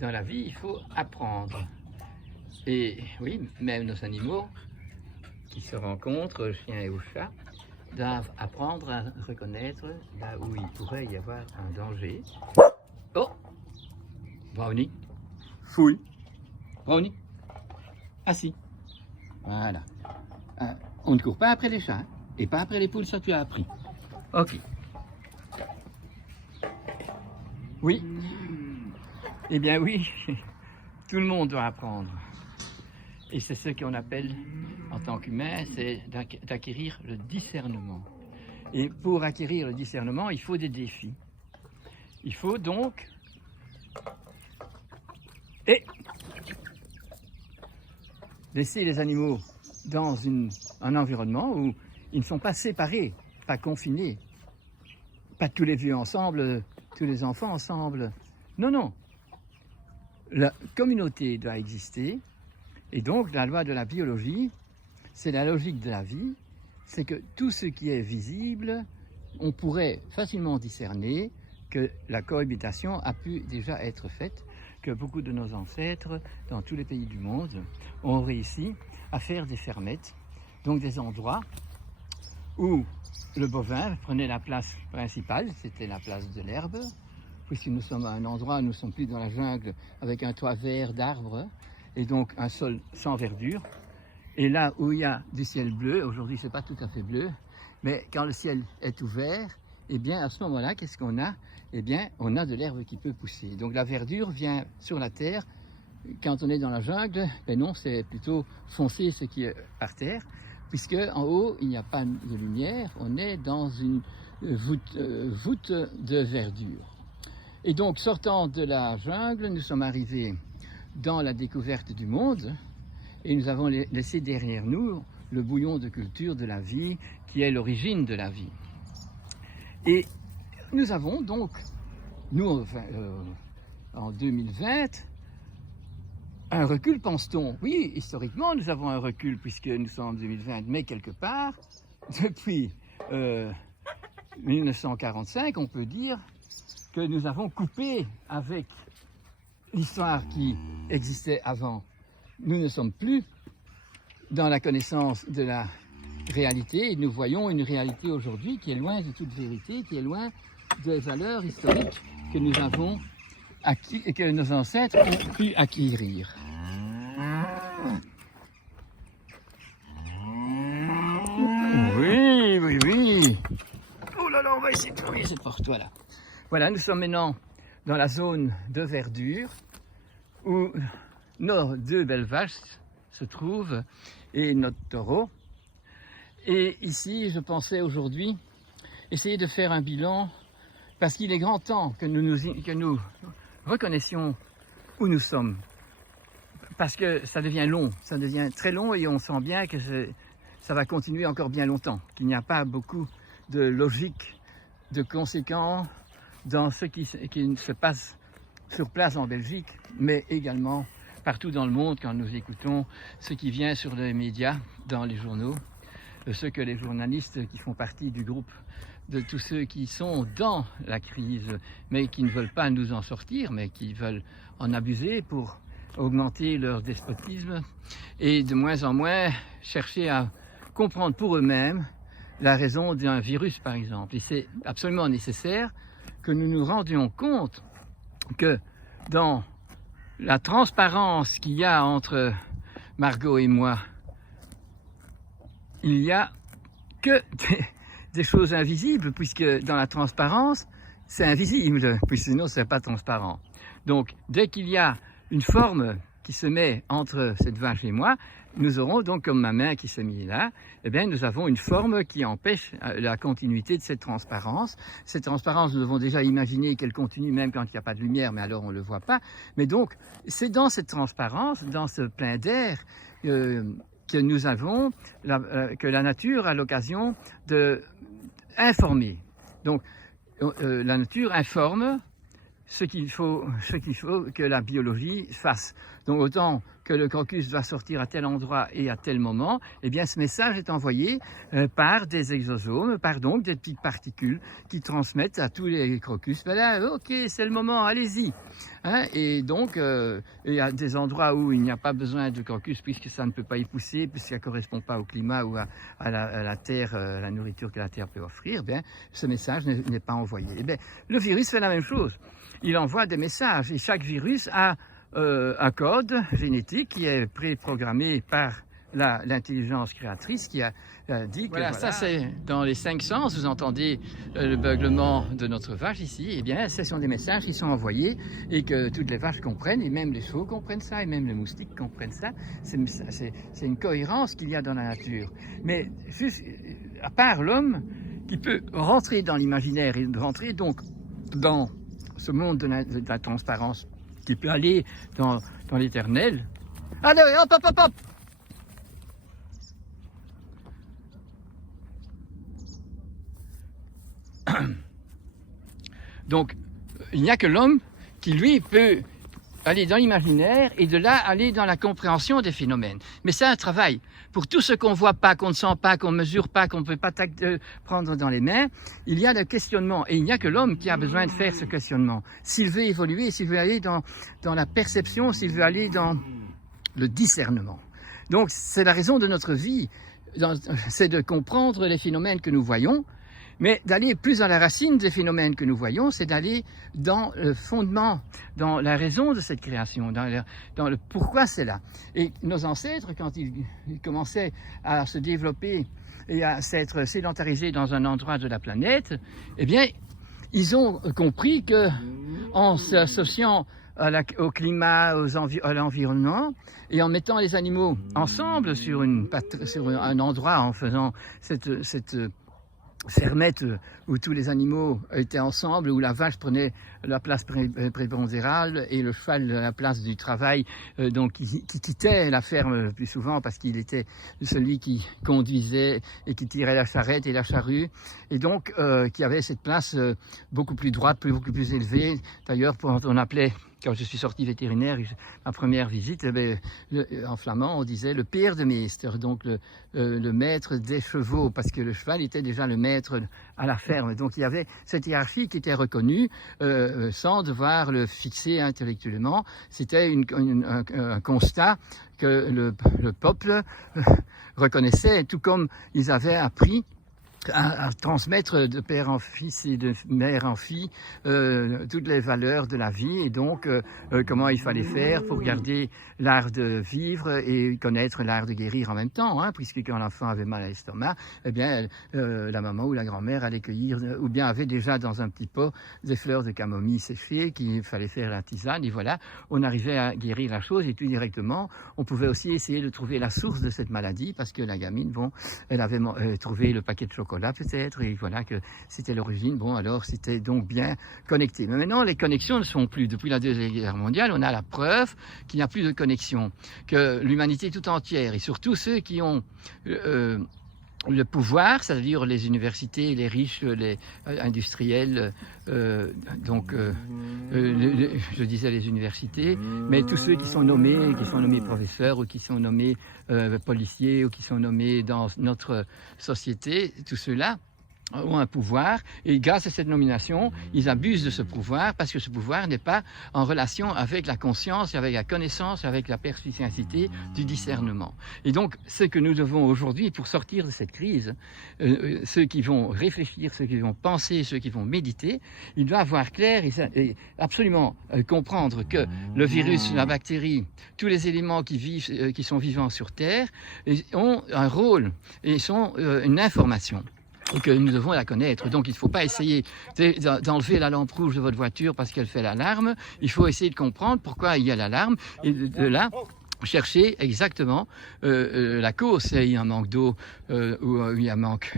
dans la vie, il faut apprendre. Et oui, même nos animaux qui se rencontrent, le chien et le chat, doivent apprendre à reconnaître là où il pourrait y avoir un danger. Oh! Brownie, fouille. Brownie, assis. Voilà. On ne court pas après les chats, hein, et pas après les poules, ça tu as appris. Ok. Oui. Eh bien oui, tout le monde doit apprendre. Et c'est ce qu'on appelle, en tant qu'humain, c'est d'acquérir le discernement. Et pour acquérir le discernement, il faut des défis. Il faut donc... laisser les animaux dans un environnement où ils ne sont pas séparés, pas confinés, pas tous les vieux ensemble, tous les enfants ensemble. Non, non. La communauté doit exister, et donc la loi de la biologie, c'est la logique de la vie, c'est que tout ce qui est visible, on pourrait facilement discerner que la cohabitation a pu déjà être faite, que beaucoup de nos ancêtres, dans tous les pays du monde, ont réussi à faire des fermettes, donc des endroits où le bovin prenait la place principale, c'était la place de l'herbe, puisque nous sommes à un endroit où nous ne sommes plus dans la jungle avec un toit vert d'arbres, et donc un sol sans verdure. Et là où il y a du ciel bleu, aujourd'hui c'est pas tout à fait bleu, mais quand le ciel est ouvert, eh bien à ce moment-là, qu'est-ce qu'on a? Eh bien, on a de l'herbe qui peut pousser. Donc la verdure vient sur la terre. Quand on est dans la jungle, ben non, c'est plutôt foncé ce qui est par terre, puisque en haut, il n'y a pas de lumière, on est dans une voûte de verdure. Et donc, sortant de la jungle, nous sommes arrivés dans la découverte du monde, et nous avons laissé derrière nous le bouillon de culture de la vie, qui est l'origine de la vie. Et nous avons donc, nous, en 2020, un recul, pense-t-on? Oui, historiquement, nous avons un recul puisque nous sommes en 2020, mais quelque part, depuis 1945, on peut dire que nous avons coupé avec l'histoire qui existait avant. Nous ne sommes plus dans la connaissance de la réalité et nous voyons une réalité aujourd'hui qui est loin de toute vérité, qui est loin des valeurs historiques que nous avons acquis et que nos ancêtres ont pu acquérir. Oui, oui, oui. Oh là là, on va essayer de trouver cette porte, voilà. Voilà, nous sommes maintenant dans la zone de verdure où nos deux belles vaches se trouvent et notre taureau. Et ici, je pensais aujourd'hui essayer de faire un bilan parce qu'il est grand temps que nous reconnaissions où nous sommes. Parce que ça devient long, ça devient très long et on sent bien que ça va continuer encore bien longtemps, qu'il n'y a pas beaucoup de logique, de conséquences dans ce qui se passe sur place en Belgique, mais également partout dans le monde quand nous écoutons ce qui vient sur les médias, dans les journaux, ce que les journalistes qui font partie du groupe de tous ceux qui sont dans la crise, mais qui ne veulent pas nous en sortir, mais qui veulent en abuser pour augmenter leur despotisme et de moins en moins chercher à comprendre pour eux-mêmes la raison d'un virus, par exemple. Et c'est absolument nécessaire que nous nous rendions compte que dans la transparence qu'il y a entre Margot et moi, il n'y a que des choses invisibles, puisque dans la transparence, c'est invisible, puisque sinon c'est pas transparent. Donc, dès qu'il y a une forme qui se met entre cette vache et moi, nous aurons donc, comme ma main qui s'est mise là, eh bien, nous avons une forme qui empêche la continuité de cette transparence. Cette transparence, nous devons déjà imaginer qu'elle continue même quand il n'y a pas de lumière, mais alors on ne le voit pas. Mais donc, c'est dans cette transparence, dans ce plein d'air, que nous avons, que la nature a l'occasion d'informer. Donc, la nature informe ce qu'il faut que la biologie fasse. donc autant que le crocus va sortir à tel endroit et à tel moment, eh bien ce message est envoyé par des exosomes, par donc des petites particules qui transmettent à tous les crocus, voilà, ok, c'est le moment, allez-y. Hein, et donc, il y a des endroits où il n'y a pas besoin de crocus puisque ça ne peut pas y pousser, puisque ça ne correspond pas au climat ou à la terre, la nourriture que la terre peut offrir, bien, ce message n'est pas envoyé. Eh bien, le virus fait la même chose. Il envoie des messages et chaque virus a un code génétique qui est préprogrammé par l'intelligence créatrice qui a dit que voilà, ça c'est dans les 5 sens, vous entendez le beuglement de notre vache ici, eh bien ce sont des messages qui sont envoyés et que toutes les vaches comprennent, et même les chevaux comprennent ça, et même les moustiques comprennent ça. C'est une cohérence qu'il y a dans la nature. Mais juste, à part l'homme qui peut rentrer dans l'imaginaire et rentrer donc dans ce monde de la transparence, qui peut aller dans l'éternel. Allez, hop, hop, hop, hop! Donc, il n'y a que l'homme qui, lui, peut aller dans l'imaginaire et de là aller dans la compréhension des phénomènes. Mais c'est un travail. Pour tout ce qu'on ne voit pas, qu'on ne sent pas, qu'on ne mesure pas, qu'on ne peut pas prendre dans les mains, il y a le questionnement. Et il n'y a que l'homme qui a besoin de faire ce questionnement. S'il veut évoluer, s'il veut aller dans la perception, s'il veut aller dans le discernement. Donc, c'est la raison de notre vie. C'est de comprendre les phénomènes que nous voyons, mais d'aller plus dans la racine des phénomènes que nous voyons, c'est d'aller dans le fondement, dans la raison de cette création, dans le pourquoi c'est là. Et nos ancêtres, quand ils commençaient à se développer et à s'être sédentarisés dans un endroit de la planète, eh bien, ils ont compris que en s'associant au climat, à l'environnement, et en mettant les animaux ensemble sur un endroit, en faisant cette fermette où tous les animaux étaient ensemble, où la vache prenait la place prépondérale et le cheval la place du travail, donc qui quittait la ferme plus souvent parce qu'il était celui qui conduisait et qui tirait la charrette et la charrue, et donc qui avait cette place beaucoup plus droite, beaucoup plus élevée. D'ailleurs, on appelait, quand je suis sorti vétérinaire, ma première visite, en flamand, on disait le peer de meester, donc le maître des chevaux, parce que le cheval était déjà le maître à la ferme. Donc il y avait cette hiérarchie qui était reconnue sans devoir le fixer intellectuellement. C'était un constat que le peuple reconnaissait, tout comme ils avaient appris à transmettre de père en fils et de mère en fille toutes les valeurs de la vie, et donc comment il fallait faire pour garder l'art de vivre et connaître l'art de guérir en même temps, hein, puisque quand l'enfant avait mal à l'estomac, eh bien la maman ou la grand-mère allait cueillir, ou bien avait déjà dans un petit pot des fleurs de camomille séchées qu'il fallait faire la tisane, et voilà, on arrivait à guérir la chose, et puis directement on pouvait aussi essayer de trouver la source de cette maladie, parce que la gamine, bon, elle avait trouvé le paquet de chocolat peut-être, et voilà que c'était l'origine. Bon, alors c'était donc bien connecté. Mais maintenant, les connexions ne sont plus. Depuis la Deuxième Guerre mondiale, on a la preuve qu'il n'y a plus de connexion, que l'humanité tout entière, et surtout ceux qui ont le pouvoir, c'est-à-dire les universités, les riches, les industriels, je disais les universités, mais tous ceux qui sont nommés professeurs, ou qui sont nommés policiers, ou qui sont nommés dans notre société, tous ceux-là ont un pouvoir, et grâce à cette nomination, ils abusent de ce pouvoir, parce que ce pouvoir n'est pas en relation avec la conscience, avec la connaissance, avec la perspicacité du discernement. Et donc, ce que nous devons aujourd'hui, pour sortir de cette crise, ceux qui vont réfléchir, ceux qui vont penser, ceux qui vont méditer, ils doivent voir clair et absolument comprendre que le virus, la bactérie, tous les éléments qui sont vivants sur Terre ont un rôle et sont une information, et que nous devons la connaître. Donc il ne faut pas essayer d'enlever la lampe rouge de votre voiture parce qu'elle fait l'alarme. Il faut essayer de comprendre pourquoi il y a l'alarme, et de là chercher exactement la cause. Il y a un manque d'eau, ou il y a manque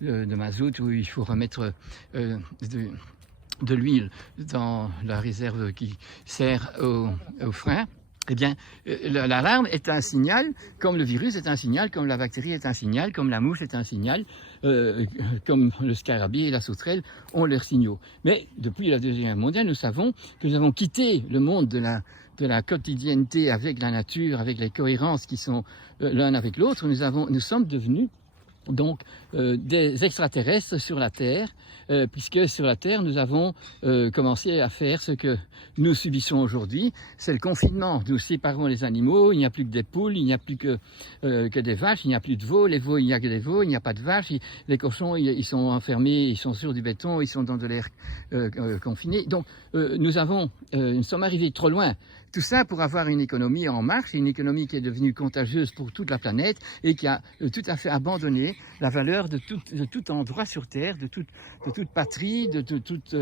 de mazout, où il faut remettre de l'huile dans la réserve qui sert au frein. Eh bien, l'alarme est un signal, comme le virus est un signal, comme la bactérie est un signal, comme la mouche est un signal, comme le scarabée et la sauterelle ont leurs signaux. Mais depuis la Deuxième Guerre mondiale, nous savons que nous avons quitté le monde de de la quotidienneté avec la nature, avec les cohérences qui sont l'un avec l'autre, nous sommes devenus donc des extraterrestres sur la Terre, puisque sur la Terre nous avons commencé à faire ce que nous subissons aujourd'hui, c'est le confinement. Nous séparons les animaux, il n'y a plus que des poules, il n'y a plus que des vaches, il n'y a plus de veaux, les veaux il n'y a que des veaux, il n'y a pas de vaches, les cochons ils sont enfermés, ils sont sur du béton, ils sont dans de l'air confiné. Donc nous sommes arrivés trop loin. Tout ça pour avoir une économie en marche, une économie qui est devenue contagieuse pour toute la planète et qui a tout à fait abandonné la valeur de tout endroit sur Terre, de toute patrie, de toute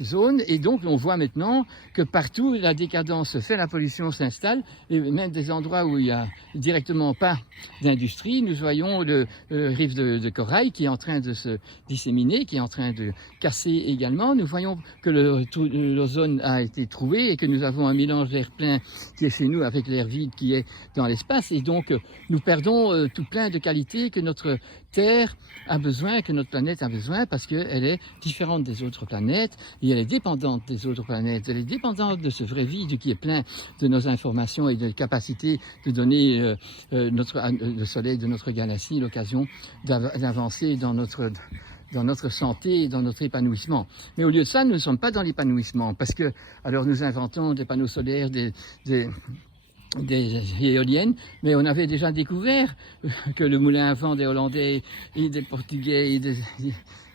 zone. Et donc on voit maintenant que partout la décadence se fait, la pollution s'installe, et même des endroits où il n'y a directement pas d'industrie, nous voyons le riff de corail qui est en train de se disséminer, qui est en train de casser également. Nous voyons que l'ozone a été trouvé et que nous avons un mélange d'air plein qui est chez nous avec l'air vide qui est dans l'espace, et donc nous perdons tout plein de qualités que notre Terre a besoin, que notre planète a besoin, parce qu'elle est différente des autres planètes et elle est dépendante des autres planètes. Elle est dépendante de ce vrai vide qui est plein de nos informations et de capacité de donner le soleil de notre galaxie l'occasion d'avancer dans notre santé et dans notre épanouissement. Mais au lieu de ça, nous ne sommes pas dans l'épanouissement, parce que alors nous inventons des panneaux solaires, des éoliennes, mais on avait déjà découvert que le moulin à vent des Hollandais et des Portugais et des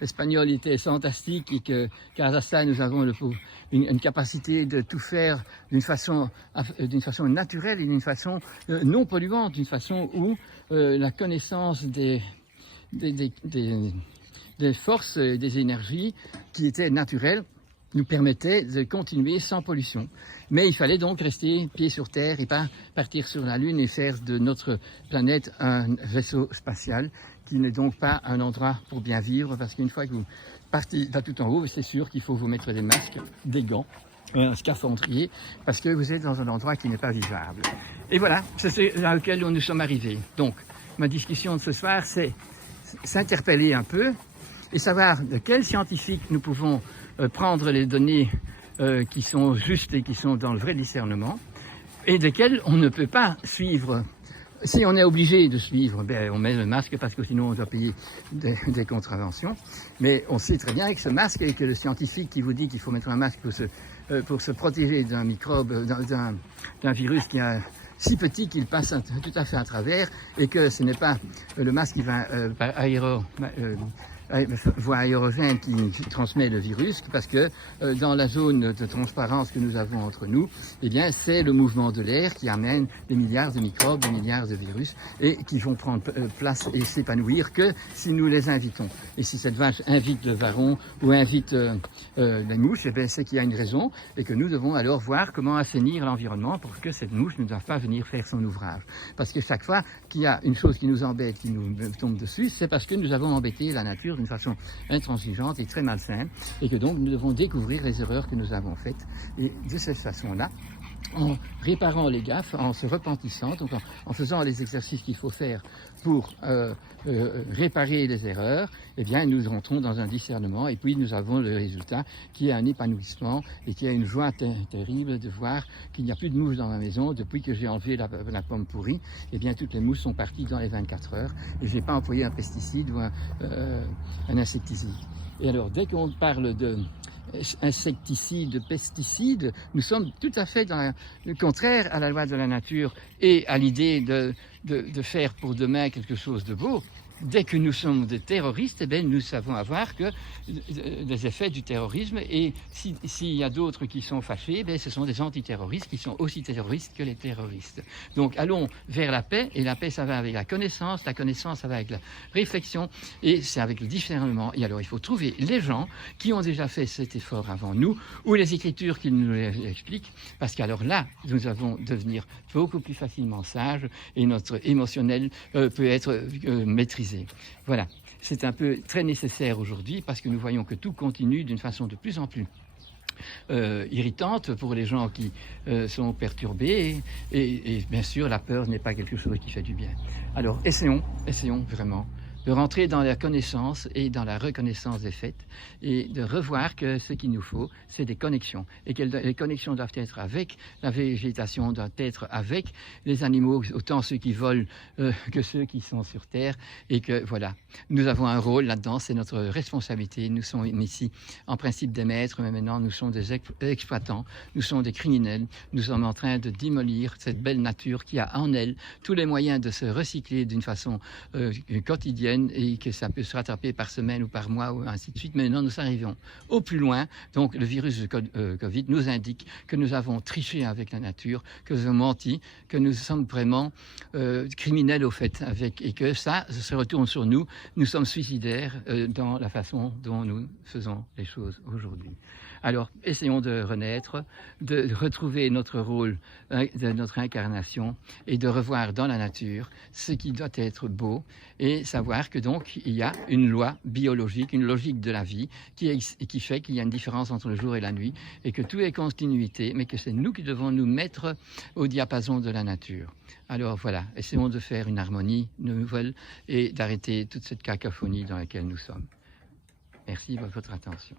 Espagnols était fantastique, et qu'à ça nous avons une capacité de tout faire d'une façon naturelle et d'une façon non polluante, d'une façon où la connaissance des forces et des énergies qui étaient naturelles nous permettait de continuer sans pollution. Mais il fallait donc rester pied sur terre et pas partir sur la Lune et faire de notre planète un vaisseau spatial qui n'est donc pas un endroit pour bien vivre, parce qu'une fois que vous partez là tout en haut, c'est sûr qu'il faut vous mettre des masques, des gants, un scaphandrier, parce que vous êtes dans un endroit qui n'est pas vivable. Et voilà, c'est là auquel nous sommes arrivés. Donc, ma discussion de ce soir, c'est s'interpeller un peu et savoir de quels scientifiques nous pouvons prendre les données qui sont justes et qui sont dans le vrai discernement, et desquelles on ne peut pas suivre. Si on est obligé de suivre, ben on met le masque parce que sinon on doit payer des contraventions. Mais on sait très bien que ce masque, et que le scientifique qui vous dit qu'il faut mettre un masque pour se protéger d'un microbe, d'un virus qui est si petit qu'il passe tout à fait à travers, et que ce n'est pas le masque qui va par voie aérogène qui transmet le virus, parce que dans la zone de transparence que nous avons entre nous, eh bien, c'est le mouvement de l'air qui amène des milliards de microbes, des milliards de virus, et qui vont prendre place et s'épanouir que si nous les invitons. Et si cette vache invite le varron ou invite les mouches, eh bien, c'est qu'il y a une raison, et que nous devons alors voir comment assainir l'environnement pour que cette mouche ne doive pas venir faire son ouvrage. Parce que chaque fois qu'il y a une chose qui nous embête, qui nous tombe dessus, c'est parce que nous avons embêté la nature d'une façon intransigeante et très malsaine, et que donc nous devons découvrir les erreurs que nous avons faites, et de cette façon-là, en réparant les gaffes, en se repentissant, donc en faisant les exercices qu'il faut faire pour réparer les erreurs, eh bien nous rentrons dans un discernement, et puis nous avons le résultat qui est un épanouissement et qui est une joie terrible de voir qu'il n'y a plus de mouches dans ma maison depuis que j'ai enlevé la pomme pourrie. Eh bien toutes les mouches sont parties dans les 24 heures et je n'ai pas employé un pesticide ou un insecticide. Et alors dès qu'on parle de insecticides, pesticides, nous sommes tout à fait dans le contraire à la loi de la nature et à l'idée de faire pour demain quelque chose de beau. Dès que nous sommes des terroristes, eh bien, nous savons avoir que des effets du terrorisme, et s'il y a d'autres qui sont fâchés, eh bien, ce sont des antiterroristes qui sont aussi terroristes que les terroristes. Donc allons vers la paix, et la paix ça va avec la connaissance ça va avec la réflexion, et c'est avec le discernement. Et alors il faut trouver les gens qui ont déjà fait cet effort avant nous, ou les écritures qui nous l'expliquent, parce qu'alors là, nous allons devenir beaucoup plus facilement sages, et notre émotionnel peut être maîtrisé. Voilà, c'est un peu très nécessaire aujourd'hui, parce que nous voyons que tout continue d'une façon de plus en plus irritante pour les gens qui sont perturbés, et bien sûr la peur n'est pas quelque chose qui fait du bien. Alors essayons vraiment de rentrer dans la connaissance et dans la reconnaissance des faits et de revoir que ce qu'il nous faut, c'est des connexions et que les connexions doivent être avec la végétation, doivent être avec les animaux, autant ceux qui volent que ceux qui sont sur Terre et que voilà, nous avons un rôle là-dedans, c'est notre responsabilité. Nous sommes ici en principe des maîtres, mais maintenant nous sommes des exploitants, nous sommes des criminels, nous sommes en train de démolir cette belle nature qui a en elle tous les moyens de se recycler d'une façon quotidienne et que ça peut se rattraper par semaine ou par mois ou ainsi de suite. Maintenant nous arrivons au plus loin, donc le virus de Covid nous indique que nous avons triché avec la nature, que nous avons menti, que nous sommes vraiment criminels au fait, et que ça se retourne sur nous. Nous sommes suicidaires dans la façon dont nous faisons les choses aujourd'hui. Alors, essayons de renaître, de retrouver notre rôle de notre incarnation et de revoir dans la nature ce qui doit être beau et savoir que donc il y a une loi biologique, une logique de la vie qui fait qu'il y a une différence entre le jour et la nuit et que tout est continuité, mais que c'est nous qui devons nous mettre au diapason de la nature. Alors voilà, essayons de faire une harmonie nouvelle et d'arrêter toute cette cacophonie dans laquelle nous sommes. Merci de votre attention.